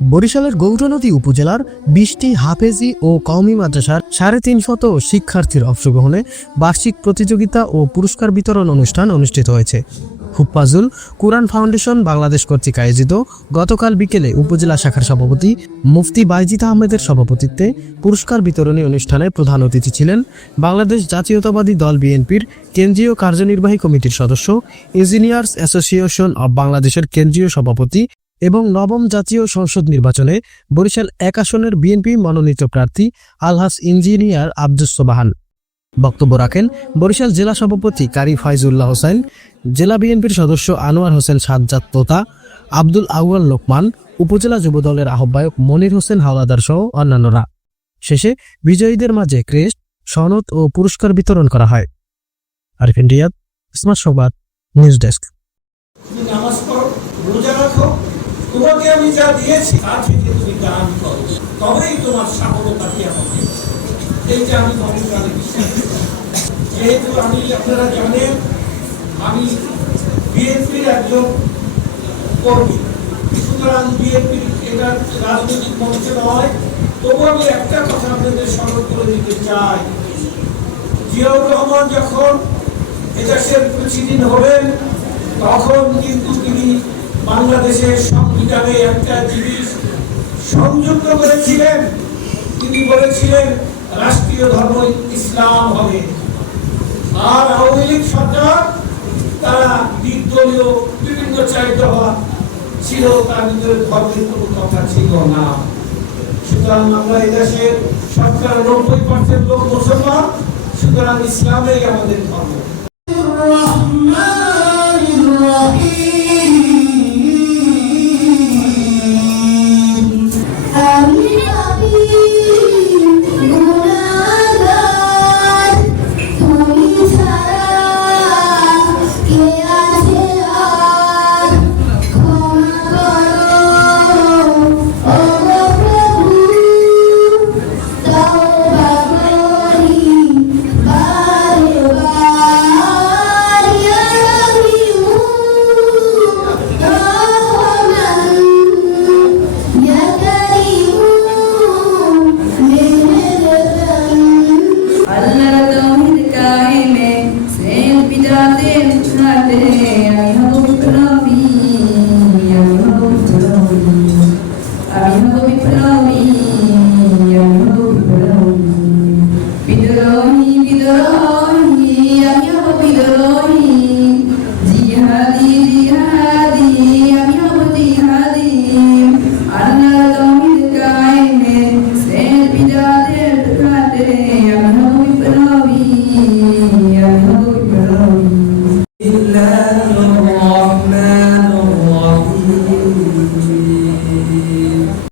বরিশালের গৌরনদী উপজেলার ২০টি হাফেজি ও কওমি মাদ্রাসার ৩৫০ শিক্ষার্থীর অংশগ্রহণে বার্ষিক প্রতিযোগিতা ও পুরস্কার বিতরণ অনুষ্ঠান অনুষ্ঠিত হয়েছে। হুফাজুল কুরআন ফাউন্ডেশন বাংলাদেশ কর্তৃক আয়োজিত গতকাল বিকেলে উপজেলা শাখার সভাপতি মুফতি বাইজিদ আহমেদের সভাপতিত্বে পুরস্কার বিতরণী অনুষ্ঠানে প্রধান অতিথি ছিলেন বাংলাদেশ জাতীয়তাবাদী দল বিএনপির কেন্দ্রীয় কার্যনির্বাহী কমিটির সদস্য, ইঞ্জিনিয়ার্স অ্যাসোসিয়েশন অব বাংলাদেশের কেন্দ্রীয় সভাপতি এবং নবম জাতীয় সংসদ নির্বাচনে বরিশাল ১ আসনের বিএনপি মনোনীত প্রার্থী আলহাজ ইঞ্জিনিয়ার আব্দুস সোবাহান। বক্তব্য রাখেন বরিশাল জেলা সভাপতি কারি ফাইজুল্লাহ হোসেন, জেলা বিএনপির সদস্য আনোয়ার হোসেন সাজ্জাদ তোতা, আব্দুল আউয়াল লোকমান, উপজেলা যুবদলের আহ্বায়ক মনির হোসেন হাওলাদার সহ অন্যান্যরা। শেষে বিজয়ীদের মাঝে ক্রেস্ট, সনদ ও পুরস্কার বিতরণ করা হয়। আরিফিন রিয়াদ, স্মার্ট সংবাদ, নিউজ ডেস্ক। নামাজ পড়ো, রোজা রাখো, তোমাকে আমি যা দিয়েছি তা থেকে তুমি দান করো, তবেই তোমার সফলতা কিয়ামতে। এই যে আমি মনে প্রাণে বিশ্বাস করি। যেহেতু আপনারা জানেন আমি বিএনপির একজন কর্মী, সুতরাং বিএনপির এটা রাজনৈতিক মঞ্চ নয়, তবু আমি একটা কথা আপনাদের স্মরণ করে দিতে চাই। জিয়াউর রহমান যখন এদেশের প্রেসিডেন্ট হলেন তখন কিন্তু তিনি বাংলাদেশের সংবিধানে একটা জিনিস সংযুক্ত করেছিলেন। তিনি বলেছিলেন রাষ্ট্রীয় ধর্ম ইসলাম হবে। আর আওয়ামী লীগ সরকার তারা নির্দলীয় বিভিন্ন চাহিদা ছিল, তার ভিতরে ধর্মের কোনো কথা ছিল না। সুতরাং আমরা এদেশের ৯০% লোক মুসলমান, সুতরাং ইসলামেই আমাদের ধর্ম। Jihadi, jihadi, আমি হব জিহাদি, আল্লাহ